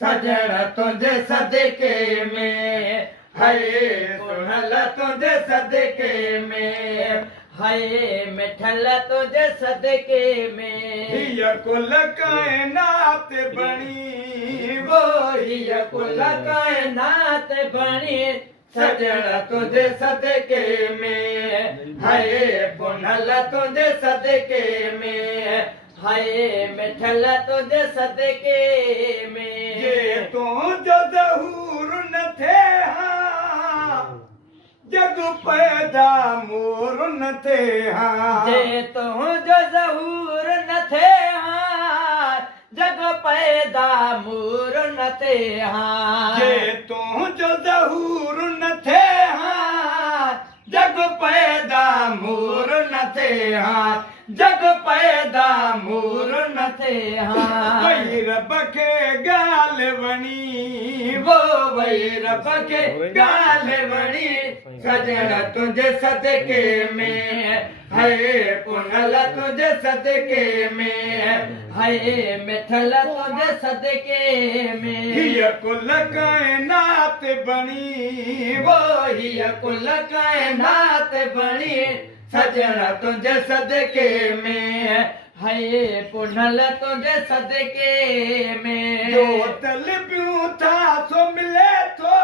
सजण तुझे सदके में हाय सुनल तुझे सदके में हाय मिठल तुझे सदके में हीअ कुल काइनात बणी वो हीअ कुल काइनात बणी सजण तुझे सदके में हाय पुनल तुझे सदके में हाय मिठल तुझे सदके में जे तूं जो ज़हूर न थे हा जग पैदा मोर न थे हा जे तूं जो ज़हूर न थे हा जग पैदा मूर न थे हा जे तूं जो ज़हूर न थे हा जग पैदा मूर न थे हा जग पैदा मूर न थे हा वही रब खे ॻाल्हि वणी वो वही रब खे ॻाल्हि वणी सजण तुझे सदके में हाय पुनल तुझे सदके में हाय मिठल तुझे सदके में हीअ कुल काइनात बणी वो हीअ कुल काइनात बणी सजण तुझे सदके में हाय पुनल तुझे सदके में जो तलबियूं था सो मिले थो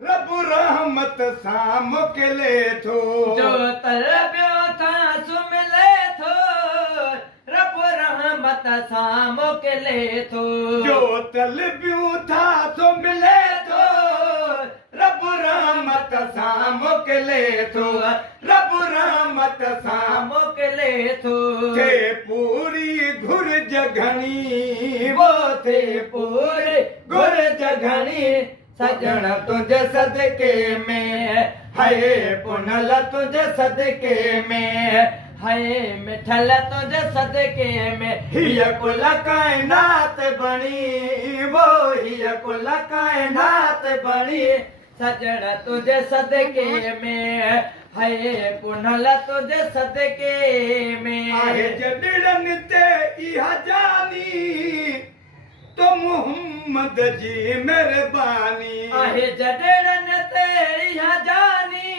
रब रहमत सां मोकिले थो जो तलबियो था सो मिले थो रब रहमत सां मोकिले थो जो तलबियूं था सो मिले थो रब रहमत सां मोकिले थो रब रहमत सां मोकिले थो थे पूरी घुर्ज घणी वो थे पूरे घुर्ज घणी सजण तुझे सदके में हाय पुनल तुझे सदके में हाय मिठल तुझे सदके में हीअ कुल काइनात बणी वो हीअ कुल काइनात बणी सजण तुझे सदके में हाय पुनल तुझे सदके में आहे जॾड़नि ते इहा जानी तो मोहम्मद जी महिरबानी आहे जॾड़नि ते इहा जानी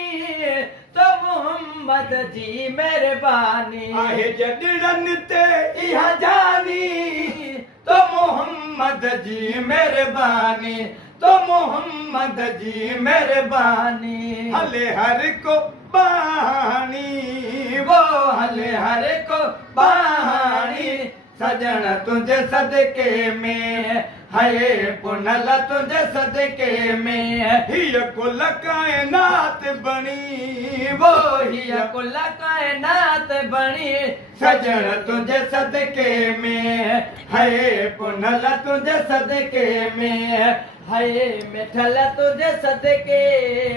तो मोहम्मद जी महिरबानी आहे जॾड़नि ते इहा जानी तो मोहम्मद जी महिरबानी तो मोहम्मद जी महिरबानी हले हर को बाणी वो हले हर को बहानी सजण तुझे सदके में हाय पुनल तुझे सदके में हीअ कुल काइनात बणी वो हीअ कुल काइनात बणी सजण तुझे सदके में हाय पुनल तुझे सदके में हाय मिठल तुझे सदके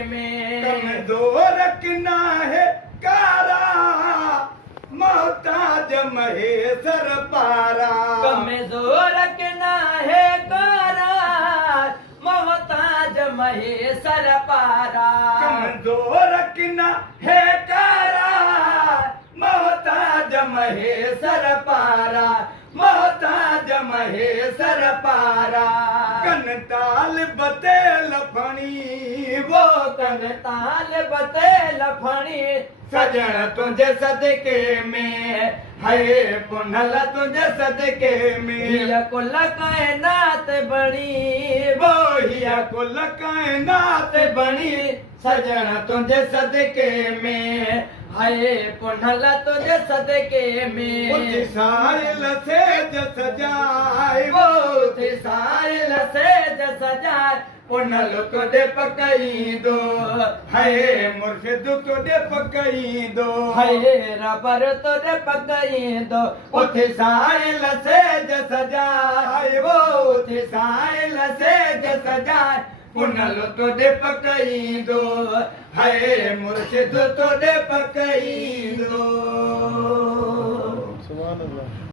में कमज़ोर किना है कारा मोहताज महेसर पारा कमज़ोर के ना है कारा मोहताज महेसर पारा कमज़ोर किना है कारा मोहताज महेसर पारा मोहताज महेसर पारा कन ताल बतेल फणी वो कन ताल बतेल फणी सजण तुझे सदके में हाय पुनल तुझे सदके में हीअ कुल काइनात बणी वो हीअ कुल काइनात बणी सजण तुझे सदके में हाय पुनल तुझे सदके में उथि साहिल सेज सजाए वो थी साहिल सेज सजाए पुनल तुझे पकईंदो हाय मुर्शिद तुझे पकईंदो हाय रबर तुझे पकईंदो उथि साहिल सेज सजाए वो उथि साहिल सेज सजाए पुनल तुझे पकईंदो हाय मुर्शिद तुझे पकईंदो सुभान अल्लाह।